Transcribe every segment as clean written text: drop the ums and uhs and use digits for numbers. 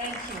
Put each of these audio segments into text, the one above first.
Thank you.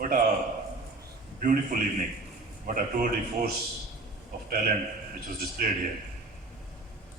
What a beautiful evening, what a tour de force of talent which was displayed here.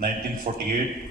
1948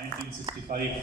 1965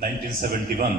1971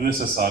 USSR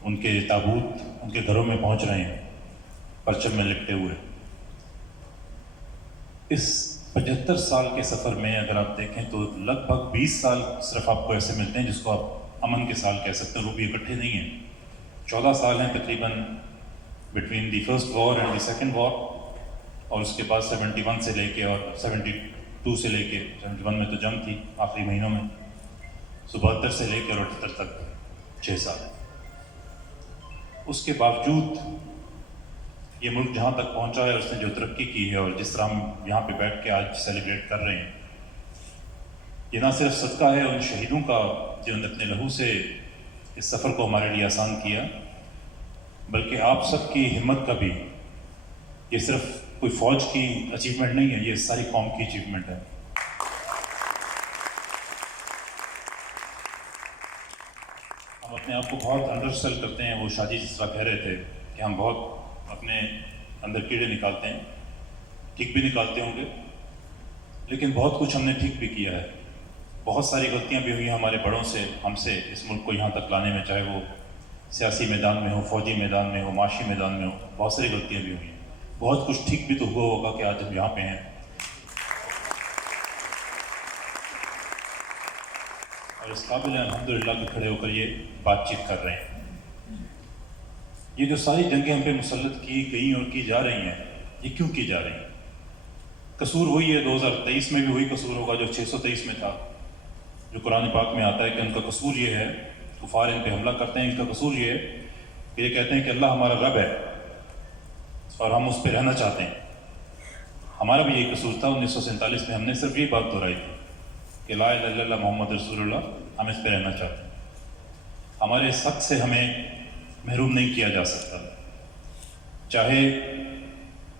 ان کے تابوت ان کے گھروں میں پہنچ رہے ہیں پرچم میں لپٹے ہوئے۔ اس 75 سال کے سفر میں اگر آپ دیکھیں تو لگ بھگ 20 سال صرف آپ کو ایسے ملتے ہیں جس کو آپ امن کے سال کہہ سکتے ہیں، وہ بھی اکٹھے نہیں ہیں۔ 14 سال ہیں تقریباً between the first war and the second war, اور اس کے بعد 71 سے لے کے اور 72 سے لے کے 71 میں تو جنگ تھی آخری مہینوں میں، 72 سے لے کے اور 78 تک 6 سال۔ اس کے باوجود یہ ملک جہاں تک پہنچا ہے، اس نے جو ترقی کی ہے اور جس طرح ہم یہاں پہ بیٹھ کے آج سیلیبریٹ کر رہے ہیں، یہ نہ صرف صدقہ ہے ان شہیدوں کا جنہوں نے اپنے لہو سے اس سفر کو ہمارے لیے آسان کیا، بلکہ آپ سب کی ہمت کا بھی۔ یہ صرف کوئی فوج کی اچیومنٹ نہیں ہے، یہ ساری قوم کی اچیومنٹ ہے۔ ہم اپنے آپ کو بہت انڈر سیل کرتے ہیں، وہ شادی جس طرح کہہ رہے تھے کہ ہم بہت اپنے اندر کیڑے نکالتے ہیں، ٹھیک بھی نکالتے ہوں گے، لیکن بہت کچھ ہم نے ٹھیک بھی کیا ہے۔ بہت ساری غلطیاں بھی ہوئی ہیں ہمارے بڑوں سے، ہم سے، اس ملک کو یہاں تک لانے میں، چاہے وہ سیاسی میدان میں ہو، فوجی میدان میں ہو، معاشی میدان میں ہو، بہت ساری غلطیاں بھی ہوئی ہیں۔ بہت کچھ ٹھیک بھی تو ہوا ہوگا کہ آج ہم یہاں پہ ہیں۔ اور اس قابل ہیں الحمدللہ کہ کھڑے ہو کر یہ بات چیت کر رہے ہیں۔ یہ جو ساری جنگیں ہم پہ مسلط کی گئیں اور کی جا رہی ہیں، یہ کیوں کی جا رہی ہیں؟ قصور وہی ہے، 2023 میں بھی وہی قصور ہوگا جو 623 میں تھا، جو قرآن پاک میں آتا ہے کہ ان کا قصور یہ ہے، کفار ان پہ حملہ کرتے ہیں، ان کا قصور یہ ہے کہ یہ کہتے ہیں کہ اللہ ہمارا رب ہے اور ہم اس پہ رہنا چاہتے ہیں۔ ہمارا بھی یہی قصور تھا، 1947 میں ہم نے صرف یہ بات دہرائی تھی کہ لا الہ الا اللہ محمد رسول اللہ، ہم اس پہ رہنا چاہتے ہیں۔ ہمارے اس حق سے ہمیں محروم نہیں کیا جا سکتا، چاہے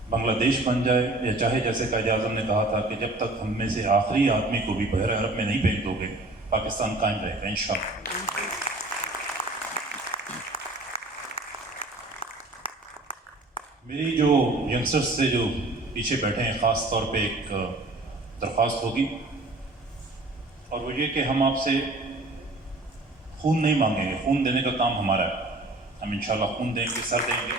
بنگلہ دیش بن جائے یا چاہے جیسے قائد اعظم نے کہا تھا کہ جب تک ہم میں سے آخری آدمی کو بھی بحر عرب میں نہیں بھیج دو گے، پاکستان قائم رہے گا انشاءاللہ۔ میری جو ینگسٹرز سے جو پیچھے بیٹھے ہیں، خاص طور پہ ایک درخواست ہوگی، اور وہ یہ کہ ہم آپ سے خون نہیں مانگیں گے، خون دینے کا کام ہمارا ہے، ہم انشاءاللہ خون دیں گے، سر دیں گے۔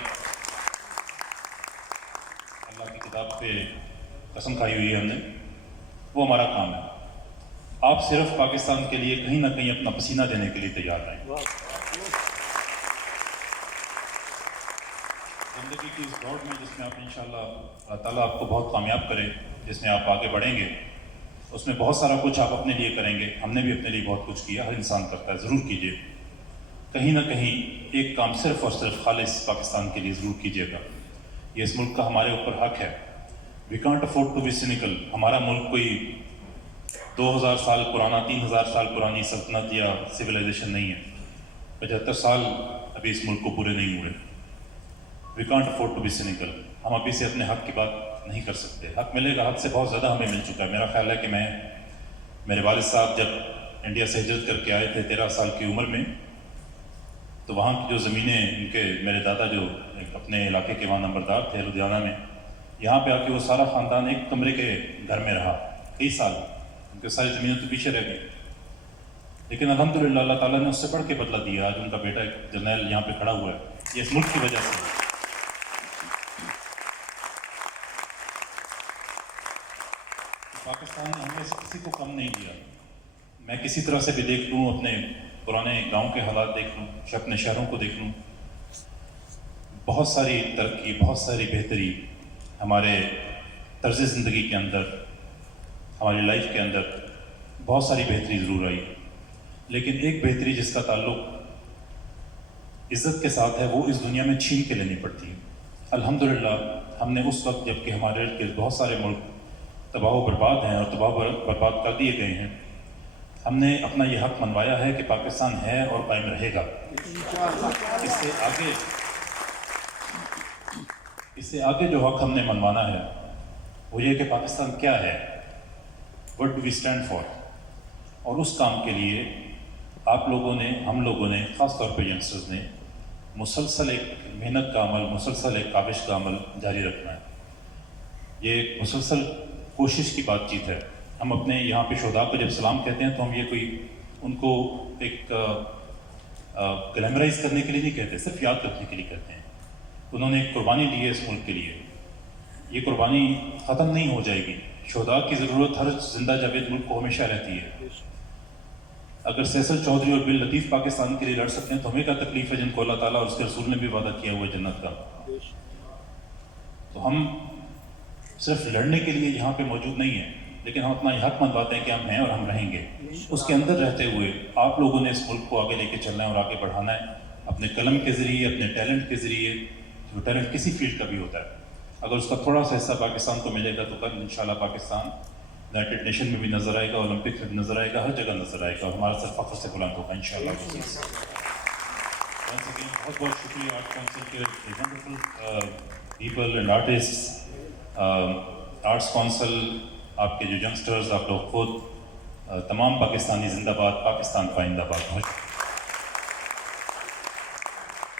اللہ کی کتاب پہ قسم کھائی ہوئی ہے ہم نے، وہ ہمارا کام ہے۔ آپ صرف پاکستان کے لیے کہیں نہ کہیں اپنا پسینہ دینے کے لیے تیار رہیں۔ زندگی کی اس دوڑ میں جس میں آپ انشاءاللہ اللہ تعالیٰ آپ کو بہت کامیاب کرے، جس میں آپ آگے بڑھیں گے، اس میں بہت سارا کچھ آپ اپنے لیے کریں گے۔ ہم نے بھی اپنے لیے بہت کچھ کیا، ہر انسان کرتا ہے، ضرور کیجیے۔ کہیں نہ کہیں ایک کام صرف اور صرف خالص پاکستان کے لیے ضرور کیجیے گا۔ یہ اس ملک کا ہمارے اوپر حق ہے۔ We can't afford to be cynical. ہمارا ملک کوئی 2000 سال پرانا، 3000 سال پرانی سلطنت یا سویلائزیشن نہیں ہے۔ 75 سال ابھی اس ملک کو پورے نہیں ہوئے۔ We can't afford to be cynical. ہم ابھی سے اپنے حق کی بات نہیں کر سکتے۔ حق ملے گا، حق سے بہت زیادہ ہمیں مل چکا ہے۔ میرا خیال ہے کہ میرے والد صاحب جب انڈیا سے ہجرت کر کے آئے تھے 13 سال کی عمر میں، تو وہاں کی جو زمینیں ان کے میرے دادا جو ایک اپنے علاقے کے وہاں نمبردار تھے لدھیانہ میں، یہاں پہ آ کے وہ سارا خاندان ایک کمرے کے گھر میں رہا کئی سال۔ ان کے ساری زمینیں تو پیچھے رہ گئی، لیکن الحمدللہ اللہ تعالیٰ نے اس سے بڑھ کے بدلہ دیا۔ آج ان کا بیٹا ایک جرنیل یہاں پہ کھڑا ہوا ہے، یہ اس ملک کی وجہ سے۔ پاکستان نے ہمیں سے کسی کو کم نہیں دیا۔ میں کسی طرح سے بھی دیکھ لوں، اپنے پرانے گاؤں کے حالات دیکھ لوں، اپنے شہروں کو دیکھ لوں، بہت ساری ترقی، بہت ساری بہتری ہمارے طرز زندگی کے اندر، ہماری لائف کے اندر بہت ساری بہتری ضرور آئی، لیکن ایک بہتری جس کا تعلق عزت کے ساتھ ہے، وہ اس دنیا میں چھین کے لینی پڑتی ہے۔ الحمدللہ ہم نے اس وقت جب کہ ہمارے بہت سارے ملک تباہ و برباد ہیں اور تباہ و برباد کر دیے گئے ہیں، ہم نے اپنا یہ حق منوایا ہے کہ پاکستان ہے اور قائم رہے گا۔ اس سے آگے جو حق ہم نے منوانا ہے وہ یہ کہ پاکستان کیا ہے، what do we stand for، اور اس کام کے لیے آپ لوگوں نے، ہم لوگوں نے، خاص طور پہ ینگسٹرز نے مسلسل ایک محنت کا عمل، مسلسل ایک کاوش کا عمل جاری رکھنا ہے۔ یہ ایک مسلسل کوشش کی بات چیت ہے۔ ہم اپنے یہاں پہ شہداء کو جب سلام کہتے ہیں تو ہم یہ کوئی ان کو ایک گلیمرائز کرنے کے لیے نہیں کہتے, صرف یاد رکھنے کے لیے کہتے ہیں. انہوں نے ایک قربانی دی ہے اس ملک کے لیے, یہ قربانی ختم نہیں ہو جائے گی. شہداء کی ضرورت ہر زندہ جاوید ملک کو ہمیشہ رہتی ہے. اگر سیصل چودھری اور بل لطیف پاکستان کے لیے لڑ سکتے ہیں تو ہمیں کیا تکلیف ہے جن کو اللہ تعالیٰ اور اس کے رسول نے بھی وعدہ کیا ہوا ہے جنت کا. تو ہم صرف لڑنے کے لیے یہاں پہ موجود نہیں ہیں, لیکن ہم اپنا حق منواتے ہیں کہ ہم ہیں اور ہم رہیں گے. اس کے اندر رہتے ہوئے آپ لوگوں نے اس ملک کو آگے لے کے چلنا ہے اور آگے بڑھانا ہے, اپنے قلم کے ذریعے, اپنے ٹیلنٹ کے ذریعے. جو ٹیلنٹ کسی فیلڈ کا بھی ہوتا ہے, اگر اس کا تھوڑا سا حصہ پاکستان کو ملے گا تو کل انشاءاللہ پاکستان یونائٹڈ نیشن میں بھی نظر آئے گا, اولمپک میں بھی نظر آئے گا, ہر جگہ نظر آئے گا, اور ہمارا سر فخر سے بلند ہوگا انشاءاللہ. بہت بہت شکریہ آرٹ کونسل کے wonderful people and artist, arts council, آپ کے جو ینگسٹرز, آپ لوگ خود, تمام پاکستانی زندہ باد, پاکستان پائندہ باد.